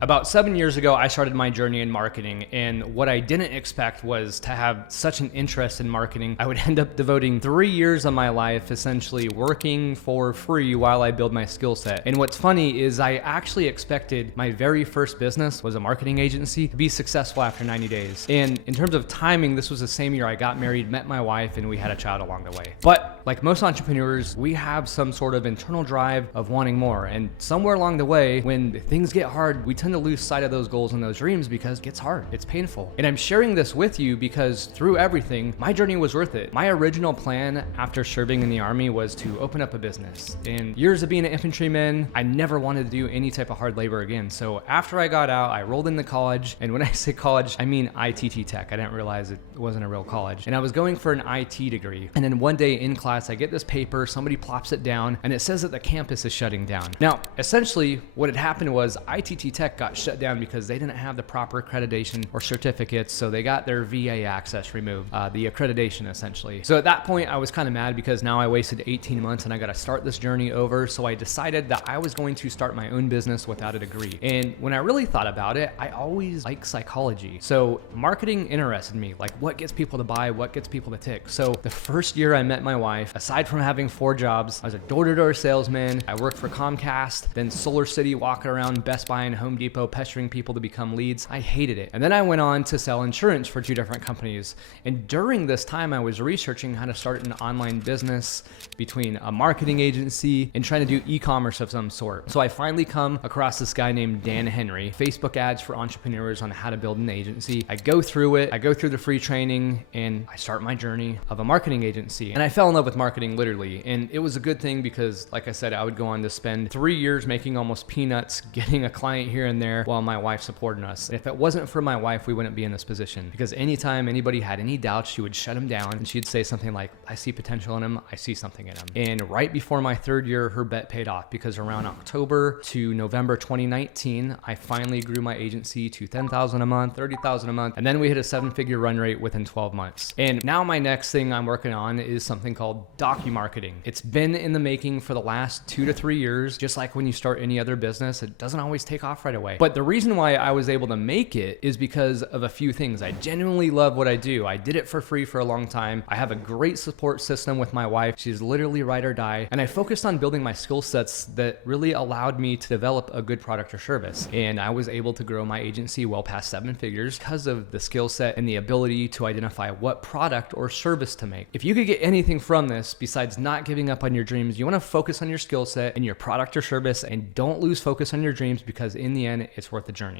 About 7 years ago, I started my journey in marketing, and what I didn't expect was to have such an interest in marketing. I would end up devoting 3 years of my life essentially working for free while I build my skill set. And what's funny is I actually expected my very first business was a marketing agency to be successful after 90 days. And in terms of timing, this was the same year I got married, met my wife, and we had a child along the way. But like most entrepreneurs, we have some sort of internal drive of wanting more. And somewhere along the way, when things get hard, we tend to lose sight of those goals and those dreams because it gets hard, it's painful. And I'm sharing this with you because through everything, my journey was worth it. My original plan after serving in the Army was to open up a business. In years of being an infantryman, I never wanted to do any type of hard labor again. So after I got out, I rolled into college. And when I say college, I mean ITT Tech. I didn't realize it wasn't a real college. And I was going for an IT degree. And then one day in class, I get this paper, somebody plops it down, and it says that the campus is shutting down. Now, essentially what had happened was ITT Tech got shut down because they didn't have the proper accreditation or certificates, so they got their VA access removed, the accreditation essentially. So at that point, I was kind of mad because now I wasted 18 months and I got to start this journey over. So I decided that I was going to start my own business without a degree. And when I really thought about it, I always liked psychology. So marketing interested me, like what gets people to buy, what gets people to tick. So the first year I met my wife, aside from having 4 jobs, I was a door-to-door salesman. I worked for Comcast, then Solar City, walking around Best Buy and Home Depot, pestering people to become leads. I hated it. And then I went on to sell insurance for 2 different companies. And during this time, I was researching how to start an online business between a marketing agency and trying to do e-commerce of some sort. So I finally come across this guy named Dan Henry, Facebook ads for entrepreneurs on how to build an agency. I go through it, I go through the free training, and I start my journey of a marketing agency. And I fell in love with marketing literally. And it was a good thing because, like I said, I would go on to spend 3 years making almost peanuts, getting a client here and there while my wife supporting us. And if it wasn't for my wife, we wouldn't be in this position, because anytime anybody had any doubts, she would shut him down and she'd say something like, I see potential in him, I see something in him. And right before my 3rd year, her bet paid off, because around October to November 2019, I finally grew my agency to 10,000 a month, 30,000 a month, and then we hit a 7-figure run rate within 12 months. And now my next thing I'm working on is something called docu-marketing. It's been in the making for the last 2 to 3 years. Just like when you start any other business, it doesn't always take off right away. But the reason why I was able to make it is because of a few things. I genuinely love what I do. I did it for free for a long time. I have a great support system with my wife. She's literally ride or die. And I focused on building my skill sets that really allowed me to develop a good product or service. And I was able to grow my agency well past 7 figures because of the skill set and the ability to identify what product or service to make. If you could get anything from this besides not giving up on your dreams, you want to focus on your skill set and your product or service, and don't lose focus on your dreams, because in the end, it's worth the journey.